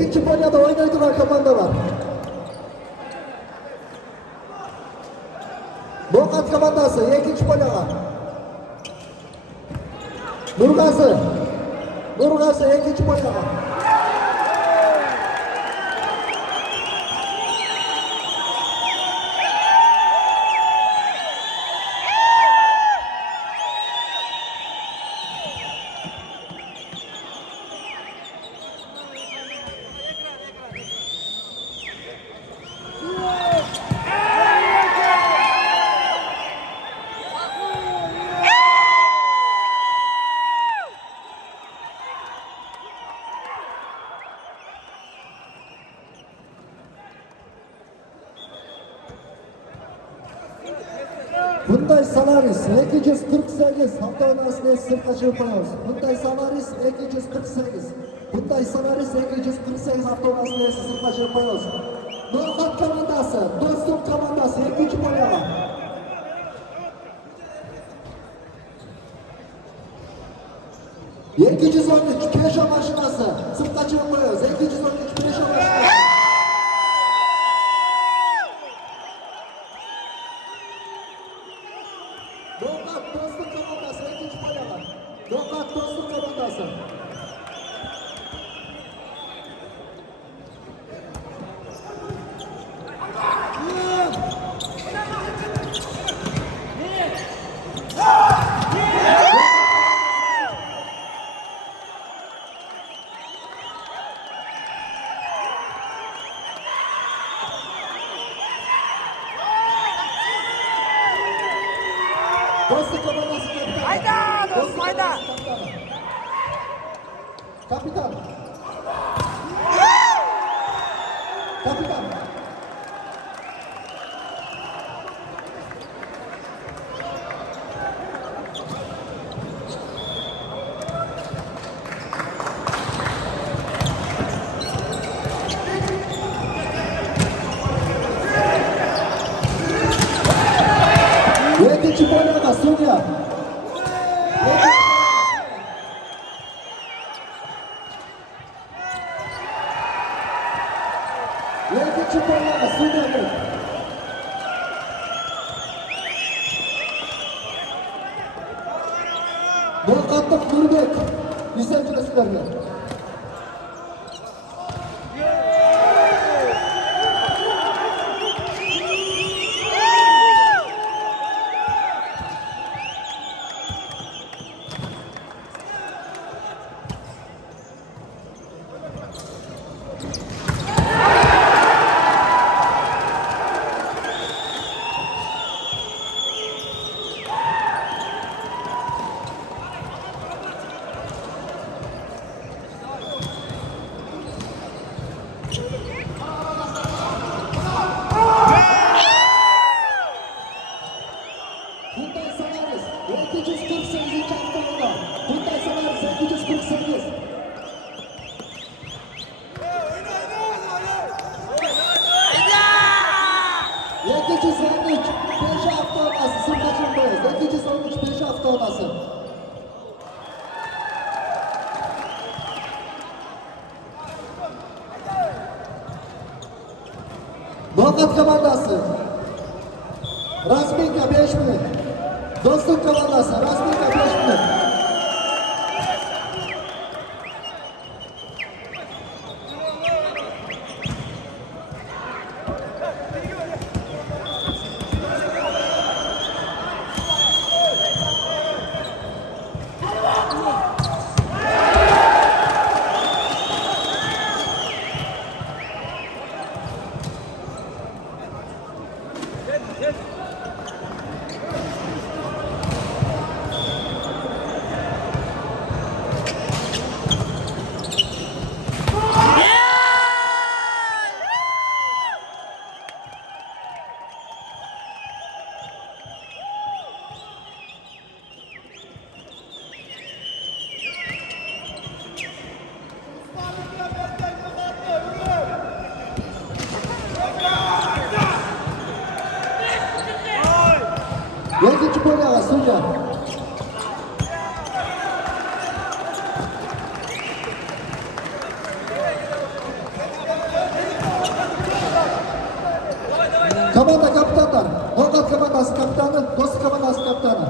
İkinci polyada oynaydılar komandalar. Bokat komandası ikinci polyada. Nurgazı ikinci polyada. Hyundai Solaris 248 hafta arasında sırtacı yapıyoruz. Hyundai Solaris 248. Hyundai Solaris 248 hafta arasında sırtacı yapıyoruz. Nokat komandası, dostum komandası, ikinci boyama. Yekinciz 13 Peugeot maşinası, sırtacı yapıyoruz. 213 Peugeot maşinası. Nokat dostum komandası, ikinci boyama. Nokat dostum komandası. Dostum komandası kapitan. Hayda dostum hayda. Kapitan. Kapitan. Yedinci boyama Sonya. Yedinci boyama Sonya. Nurkatlık Nurbek. Yüzden resimlerine. Hyundai Solaris 248. haftalığında. Hyundai Solaris 248. Yedinci 13 5 hafta olması sırtacındayız. Yedinci 13 5 hafta olması. Razminka 5 minut. Do'stlik komandasi Razminka 5 minut. Yedinci polyaga sudya. Komanda kapitanlar. Nokat komandası kapitanı, Do'stlik komandası kapitanı.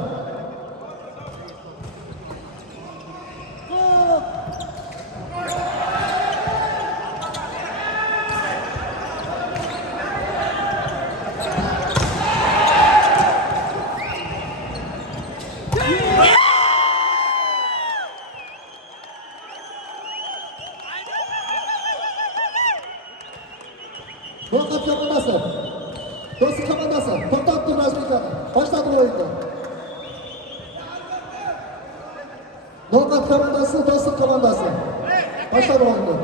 Nokat komandası. Do'stlik komandası. To'xtatdi Razminkani. Boshladi o'yinni. Nokat komandası, Do'stlik komandası. Boshladi o'yinni.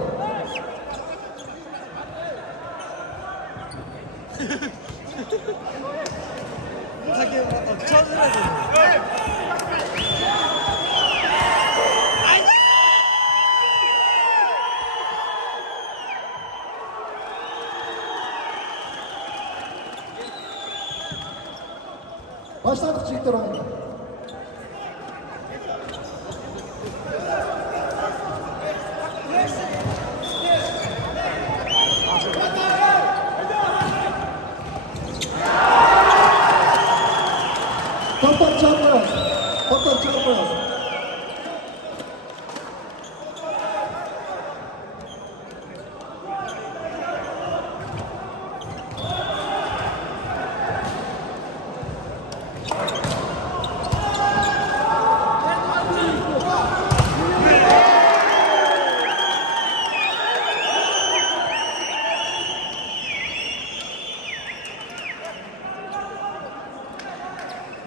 Başladık çiftler oyunu. Toplar çarpıyoruz. Toplar çarpıyoruz.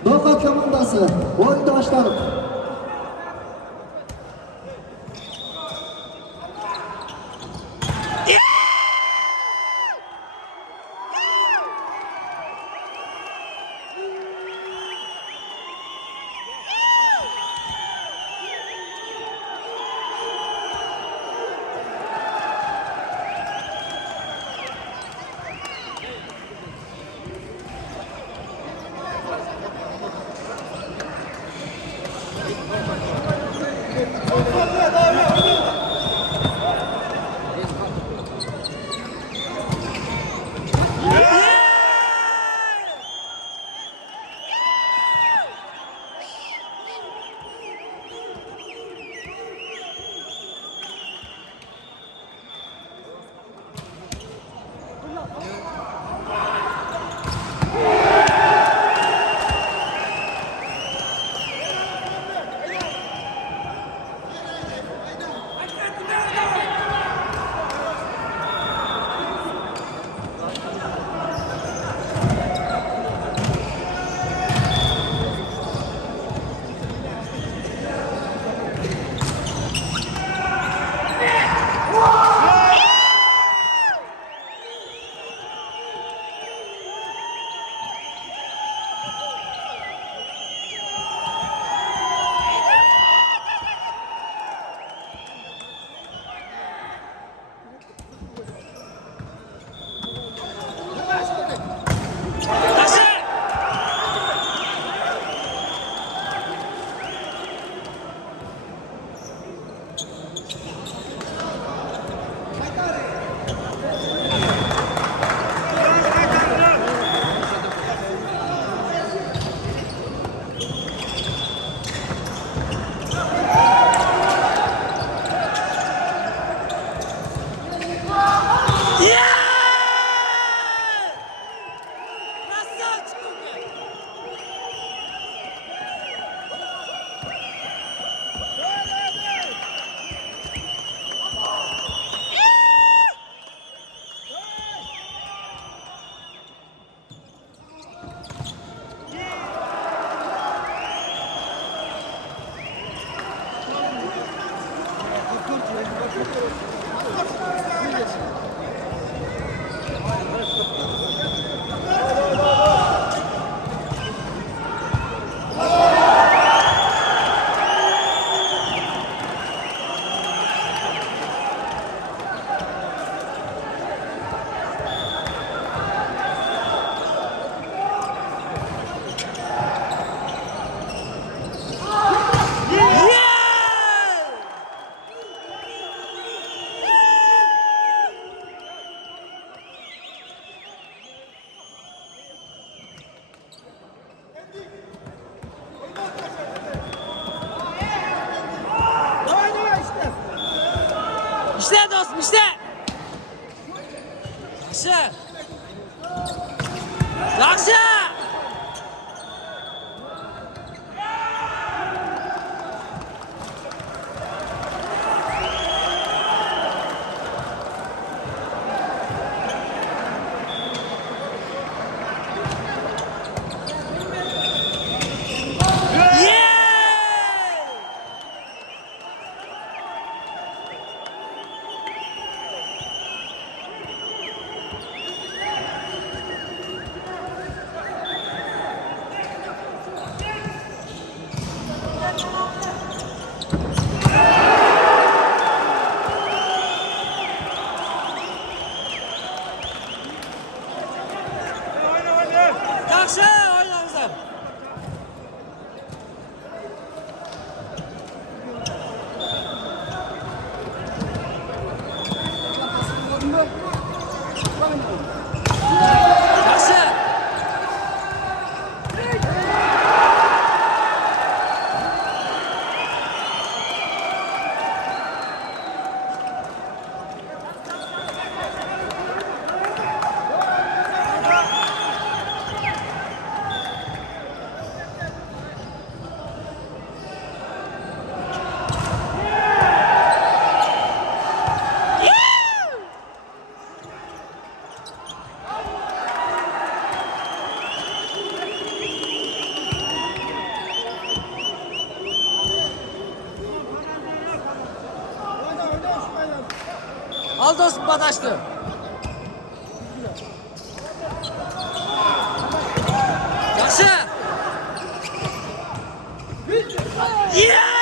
Nokat komandası oyunda başladık. 60'ta. Yaxshi. Yaxshi. Yaxshi o'ynangizlar. Yaxshi. Aldos bataştı. Yaxshi. Yeah!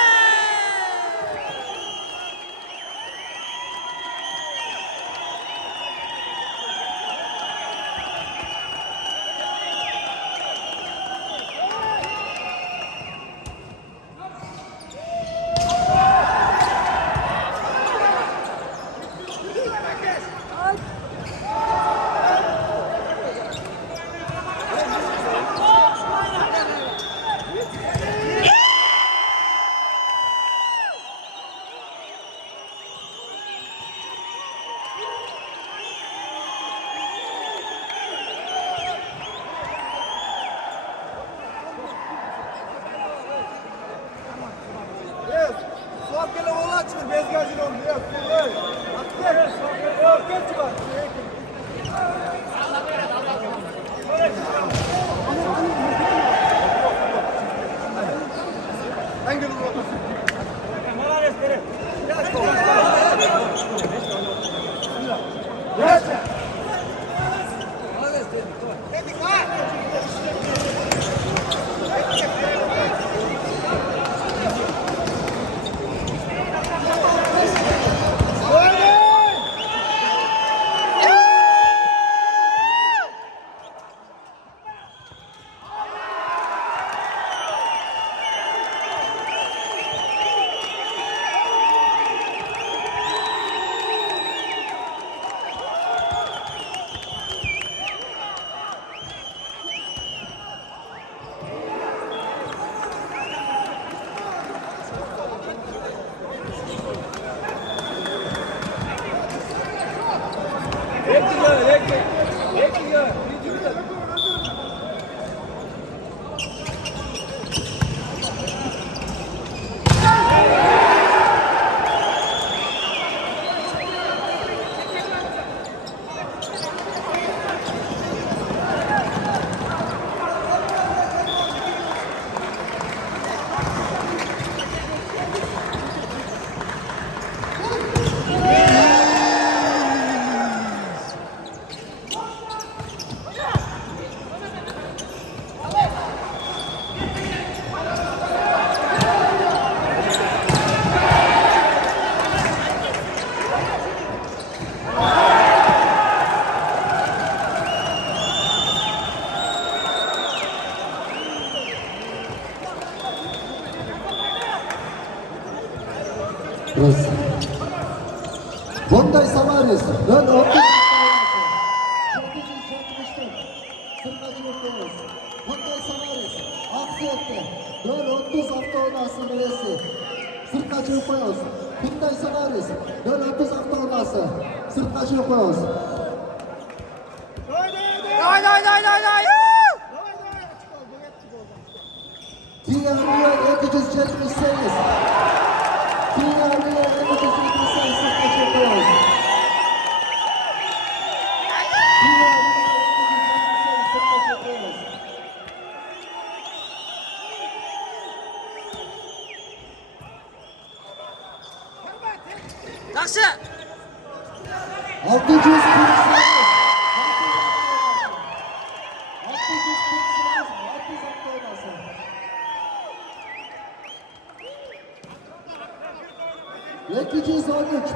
Burası. Hyundai Solaris. Dön 30. Hyundai Solaris. Aksiyette. Dön 30 avtomobil bilesi. Sırtacı koyuyoruz. Bunday Solaris 430 avtounasi sirtqa chiqib qo'yamiz. Kia Rio 278. Kia Rio 278 sirtqa chiqib qo'yamiz. Kia Rio 278 sirtqa chiqib qo'yamiz. Yaxshi. 648.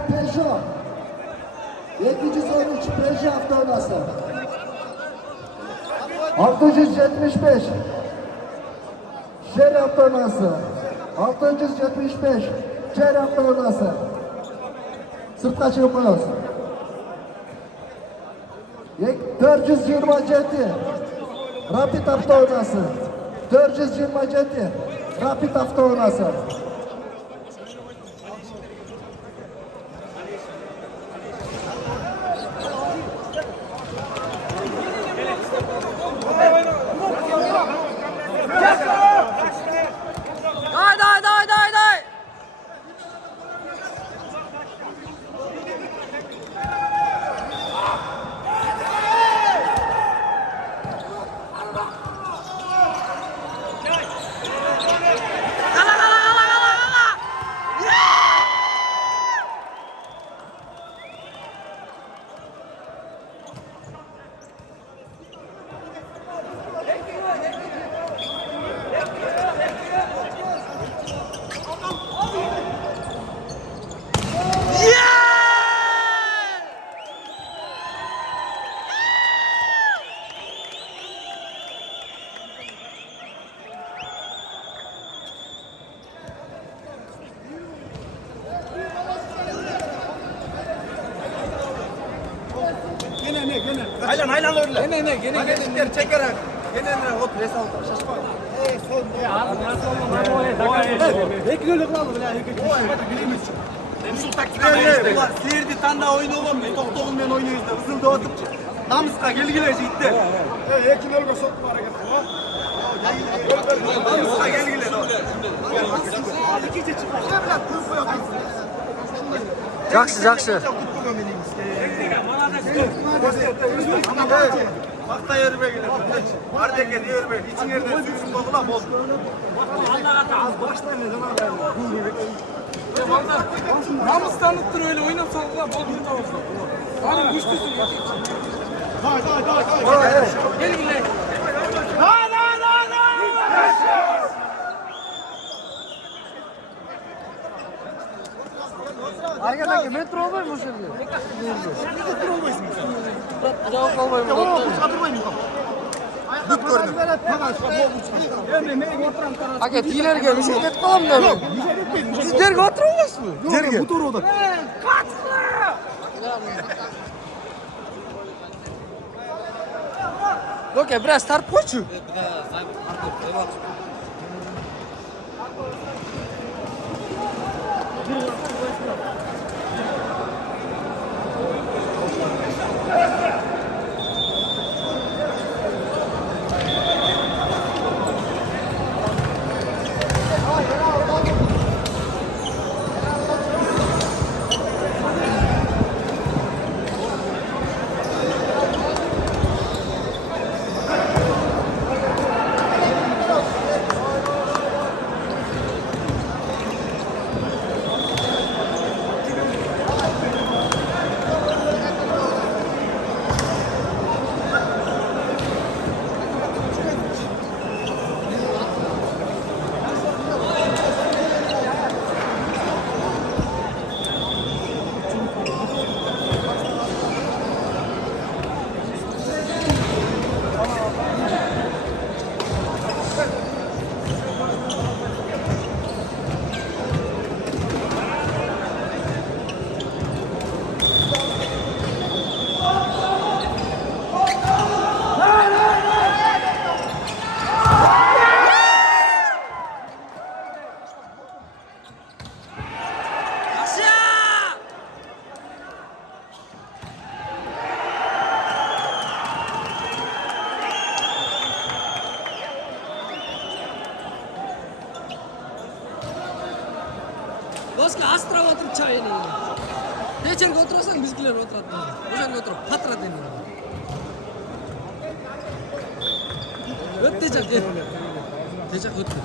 Peugeot 213 Peugeot avtounasi 675 Sher avtounasi 675 Sher avtounasi sirtqa chiqib qo'yamiz. 427 Rapid avtounasi 427 Rapid avtounasi ได้ Aylan öyle. Gene çekerek. Gene otur hesap otur. Şaşma. Peki öyle kılalım ya. Usul taktikleri. Ulan seyirdi tanda oyunu olamıyor. Toktoğun ben oynuyoruz da. Uzun da otup. Namuska gelgiler gitti. Ekin ölme sokma hareket. Namuska gelgiler. Жақсы. Vakta yürüme gidelim. Vardiyake yürüme. İçin yerden suyusun kokula bol. Namustanlıktır öyle oynasak da bol bir tavırsa. Hani güçlüsün. Gel gel. Arkadaki metro olur mu şimdi? Metro olmayız mı? Cevap olmayız mı? Aka tilerge müşet et kalam da ben. Derge oturmaz mı? Derge. Bu doğru da. Loke biraz tart koçu. Boska astra o'tirib endi. Nechaga o'tirasan, bizgilar o'tiradi. O'shanga o'tirib xatiradi endi. O'tdi jaq. Necha o'tdi.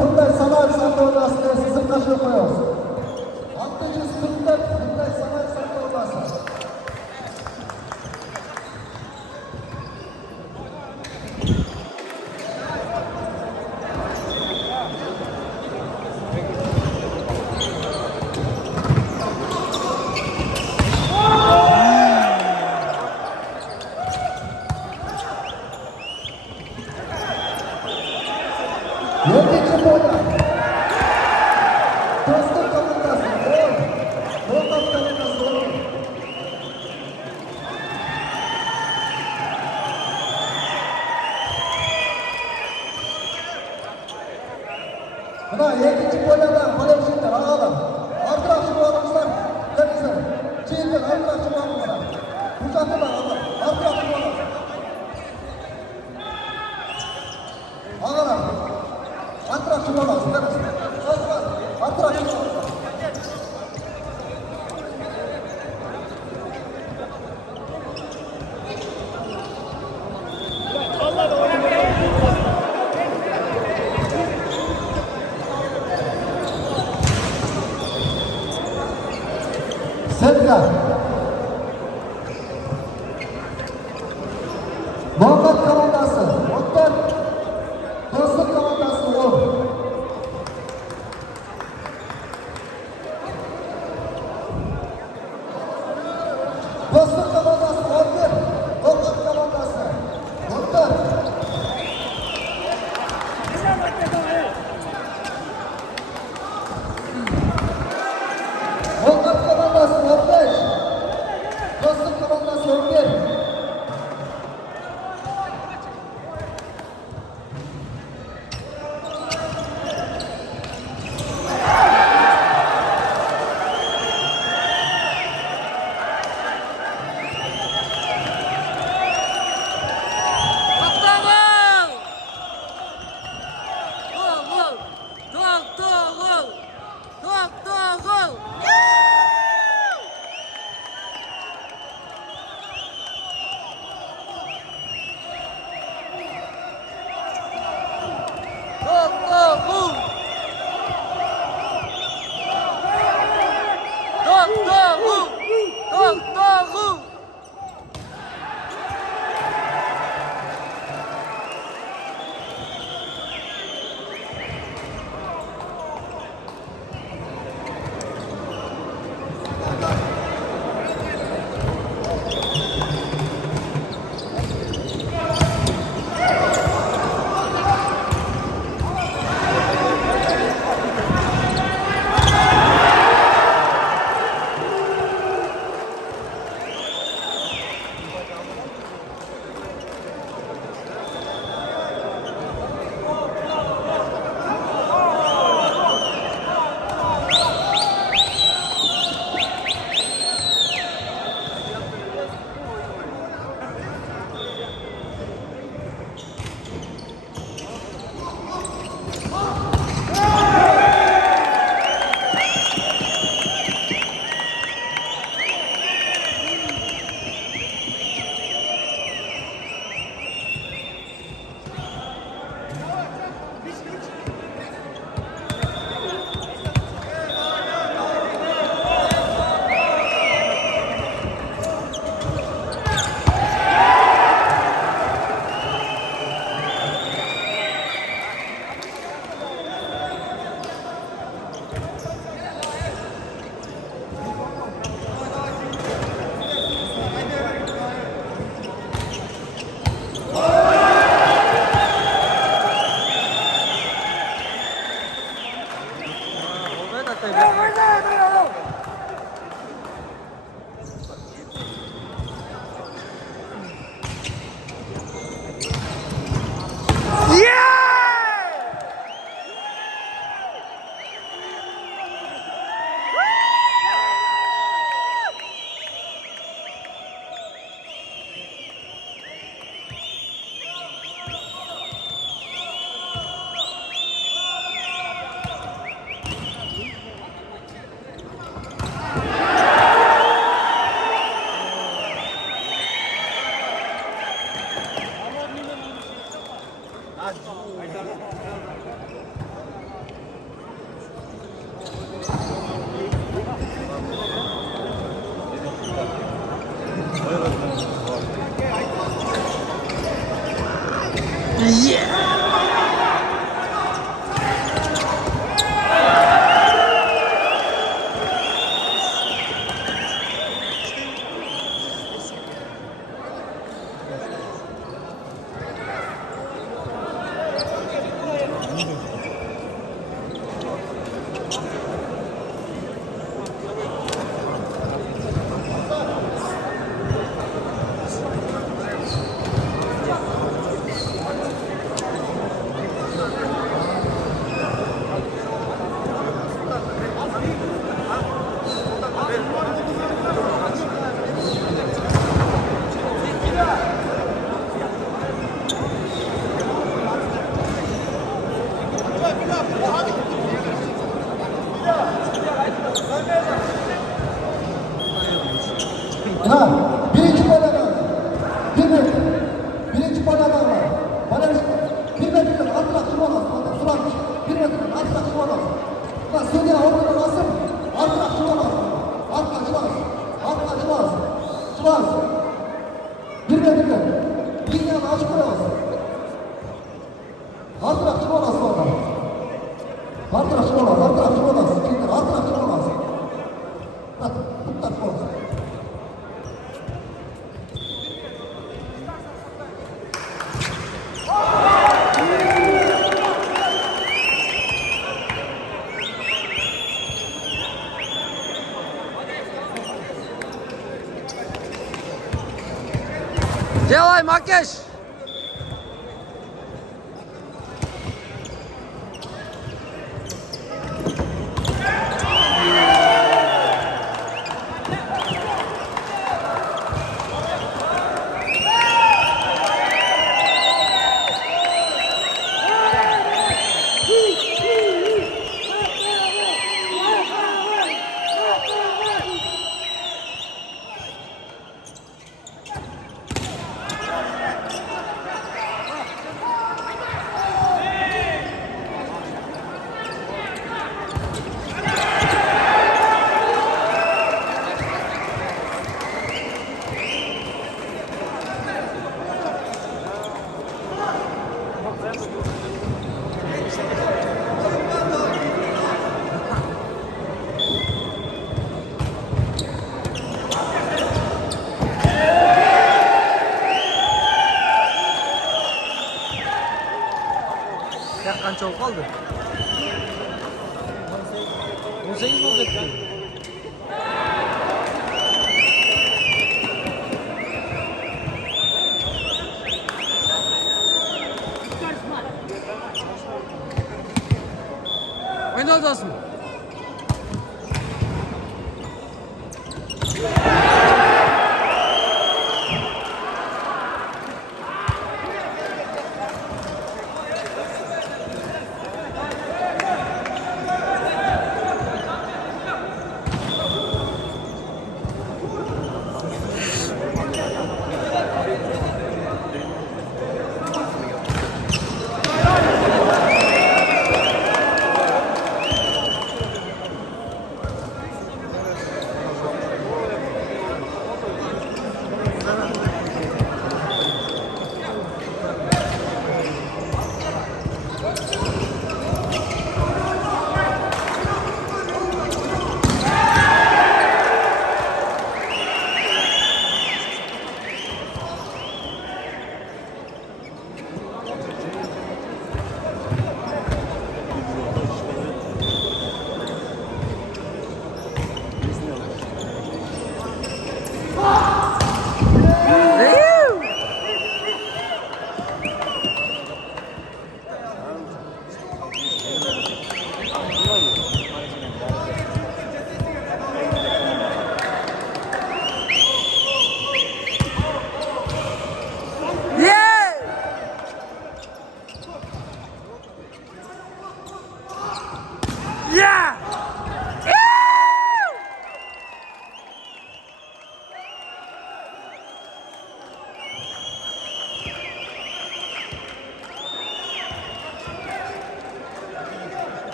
bunday sanar savdorasini sizin qarshilab qo'yamiz. 644 bunday sanar savdorasi. Atrafı var Allah. Atrafı var. Ağalar. Atrafı var. Atrafı var. Serkan. Muhammed komandası. Muhtar. Dostluk komandası. Dostluk komandası. Muhtar. Dostluk komandası. Muhtar. Muhtar komandası. Muhtar. Dostluk komandası. Muhtar. birinci boyama. Birinci boyama var. Bana bir metreden atla çıkmamaz. Sulanmış. Bir metreden atla çıkmamaz. Lan söyle ortada nasıl? Atla çıkmamaz. Atla çıkmaz. Atla çıkmaz. Çıkmaz. Bir metreden. Linyanı açık koyamaz. Atla çıkmamaz sonra. Atla çıkmamaz. Atla çıkmamaz. Atla çıkmamaz. Atla çıkmamaz. Делай, Макеш! Ya qancha olib qoldi? 18 bo'lib ketdi. Oyna odasın.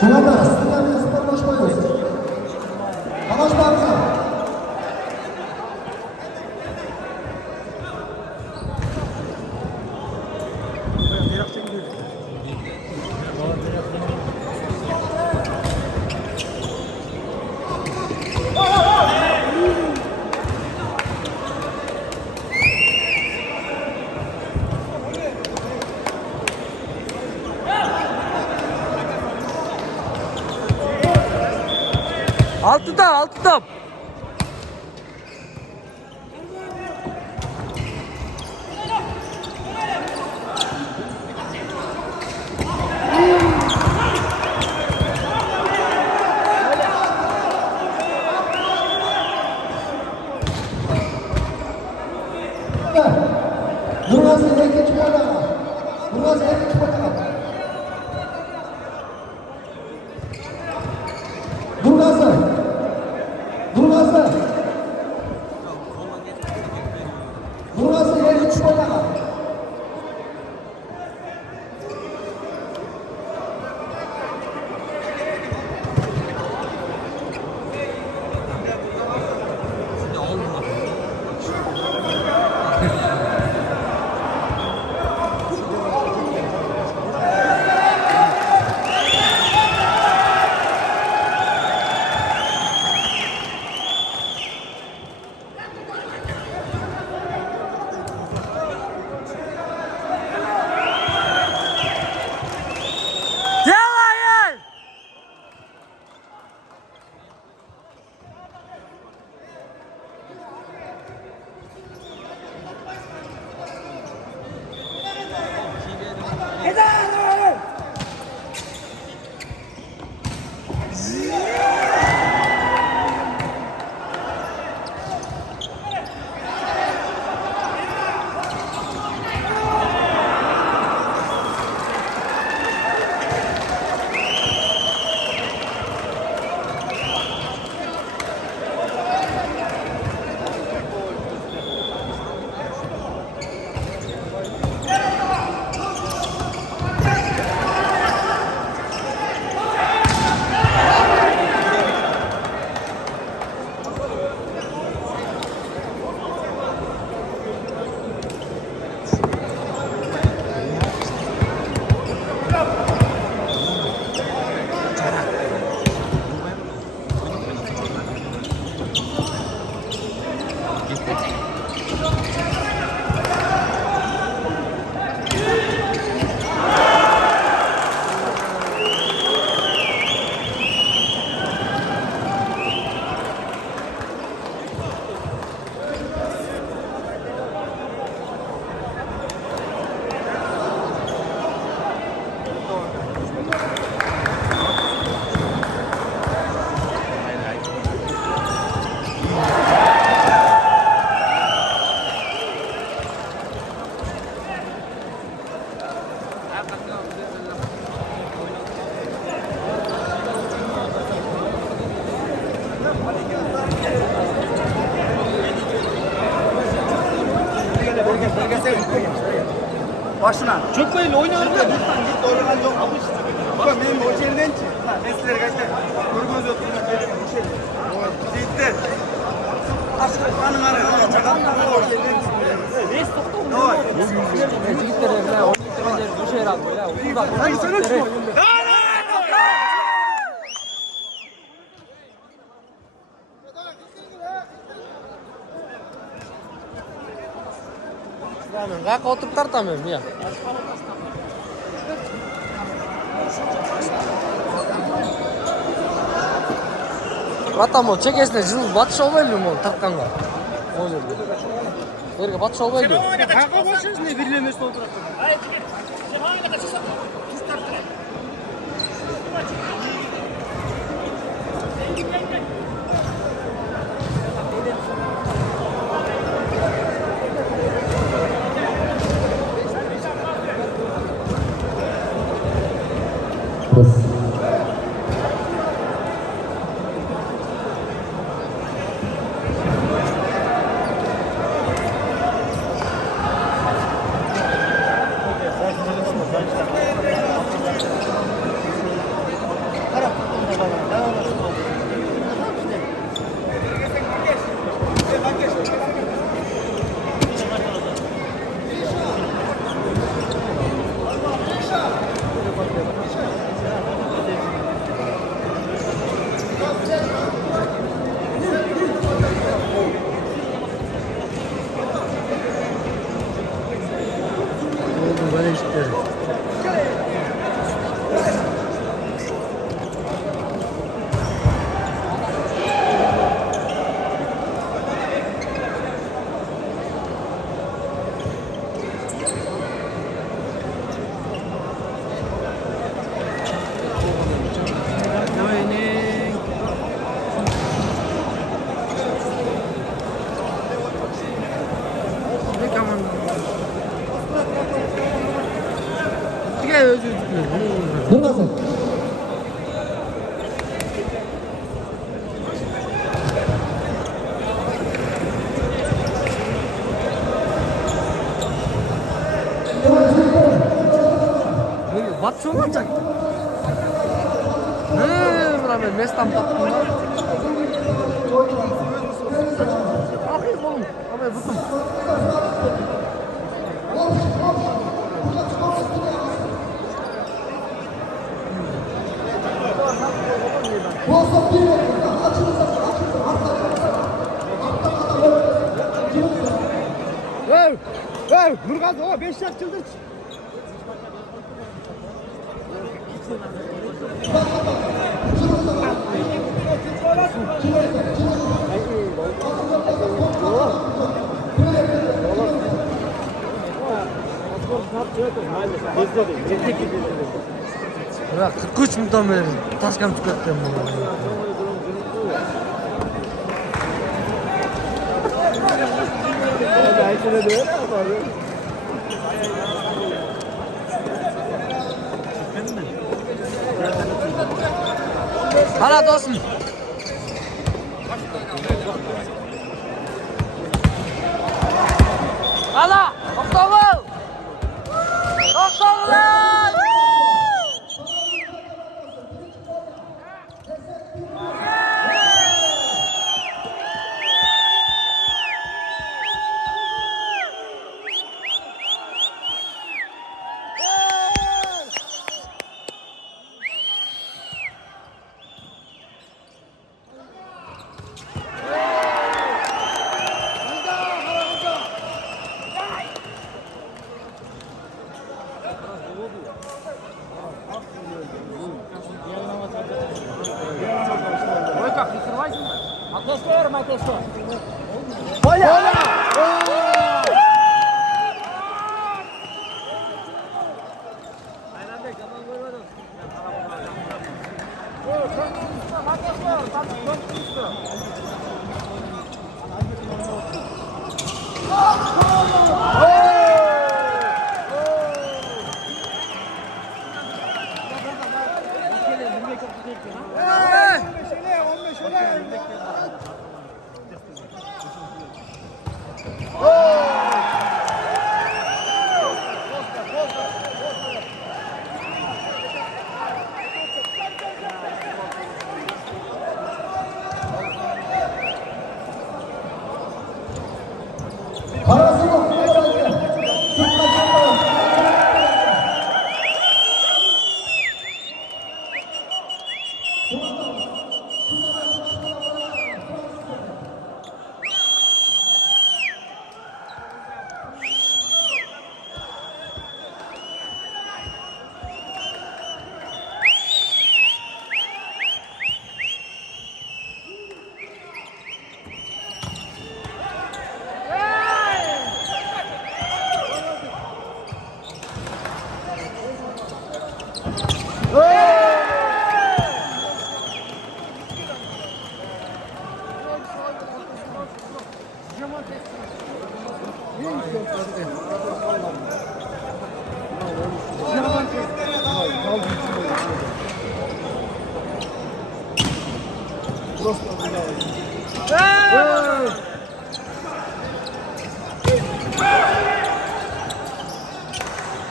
Çocuklar, sizden bir spor koşmayız. Anlaşmamıza. Altı top. Burası ikinci boyama. Burası ikinci boyama. Başına. Çok böyle oynarlar. Lütfen git oradan yok. Baba benim o yerden çık. Nesler kaçtı. Görgünüz yok. Bu şey. Gitti. Aşkım kanın araya. Çakal o yerden çık. Reis tokta mı? Ne var? Yigitler bilan o'ynayotganlar bu şey aldı. Hayır sen uçma. Men qayerga o'tirib tartaman men. Ratamo chekesine jıl batış olmaylı mı tartkanга? O жерде. Yerге batış olmaylı. Qayerga boşuyorsun ne birlemesi oturaq. Böyle işleri. Durmasın. Batış olmayacak. Beraber mestan tattım da. Bakayım oğlum. Abi tutun. Nurgaz o 5 yaş çıldır. Bırak 43 minutdan beri taşkam tükettim bunu. Hala dostum. Hala, doktor. Doktorlar.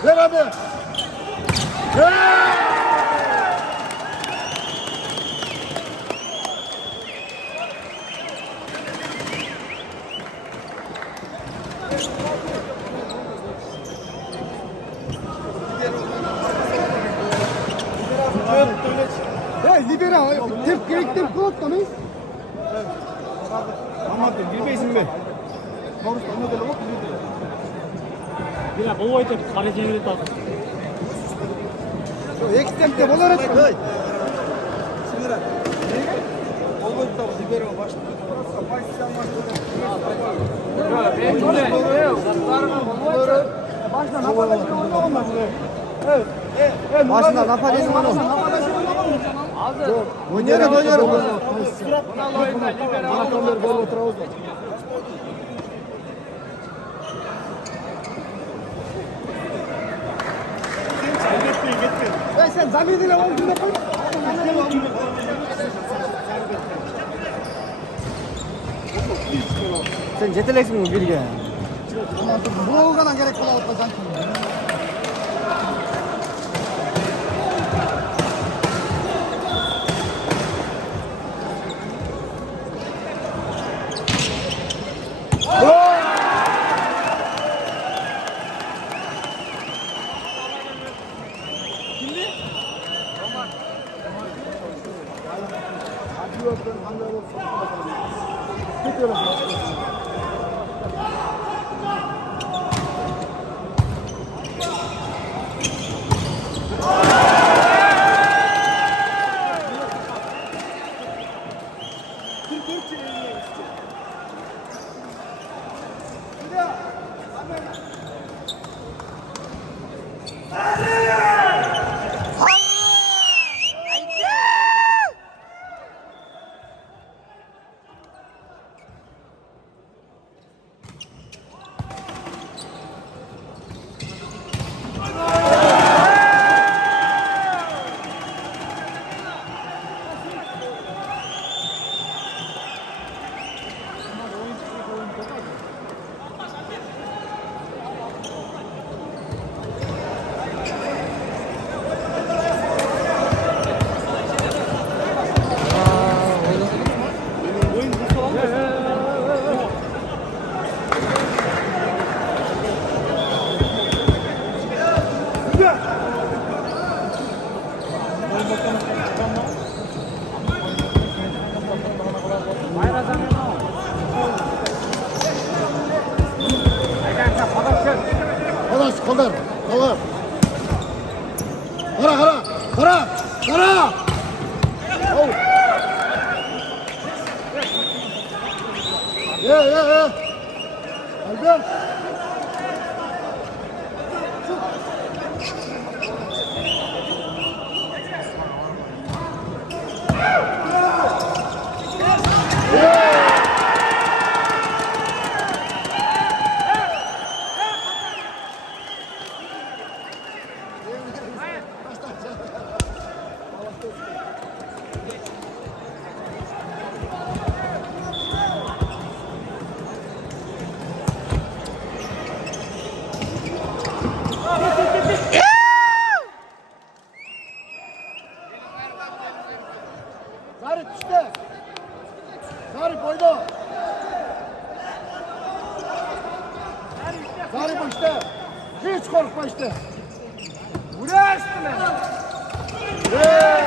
Ver abi. Libera, tek gerekli kulakta mıyız? Anladım, girmeysin mi? 그냥 먹어야 돼. 발에 재미를 따. Ekstrem de olarak mı? Sinira. Olmadı da libera başladı. Başına napadasını oynamam. Evet. Başına napadasını oynamam. Oynarım. Anatomlar gol oturavuz. Sen zamidine olduğunda koy. Sen jeteleksin mi birge? Buraya gerek kılavuklayacaksın. Hadi kaldır. Kaldır. Kara. Oh. Ye. Albert. Zarip işte. Zarip oyna. Zarip işte. Hiç korkma işte. Buraya üstüne. Ver.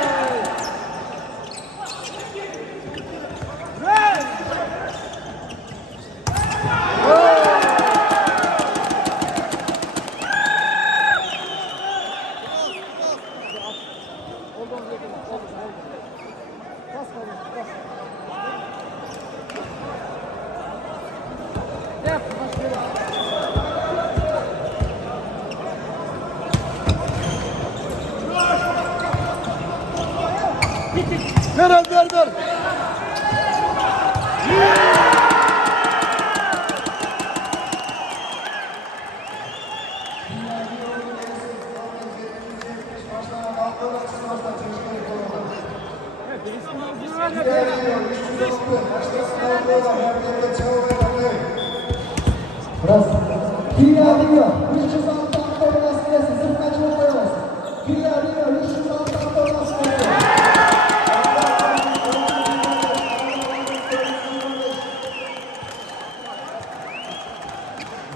Biraz. Kilyadinho 306 Antonio Asnes sırf kaçırıp koyamaz. Kilyadinho 306 Antonio Asnes.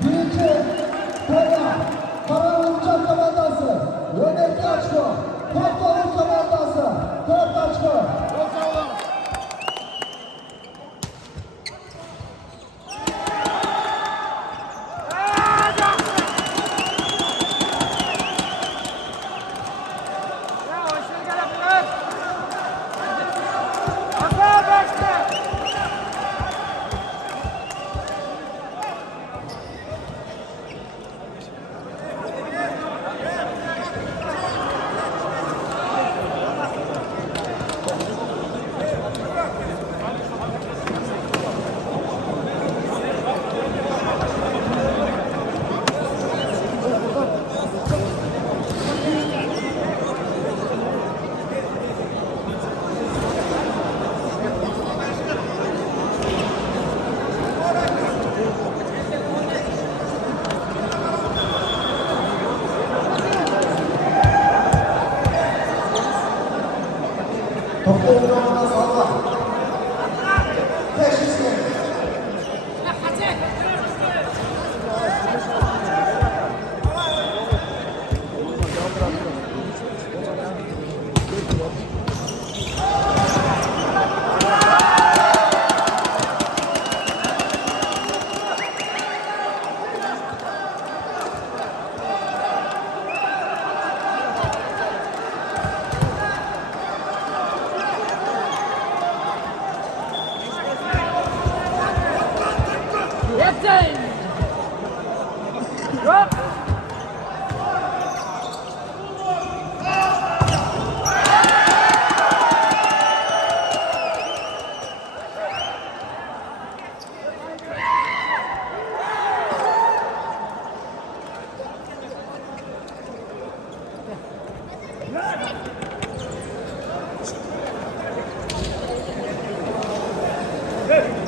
Birinci Kaya Karavulcan komandası. Yönetim Açko. Toplanın komandası. Dört Açko. Toplamına sağla. Teşhisle. Hey!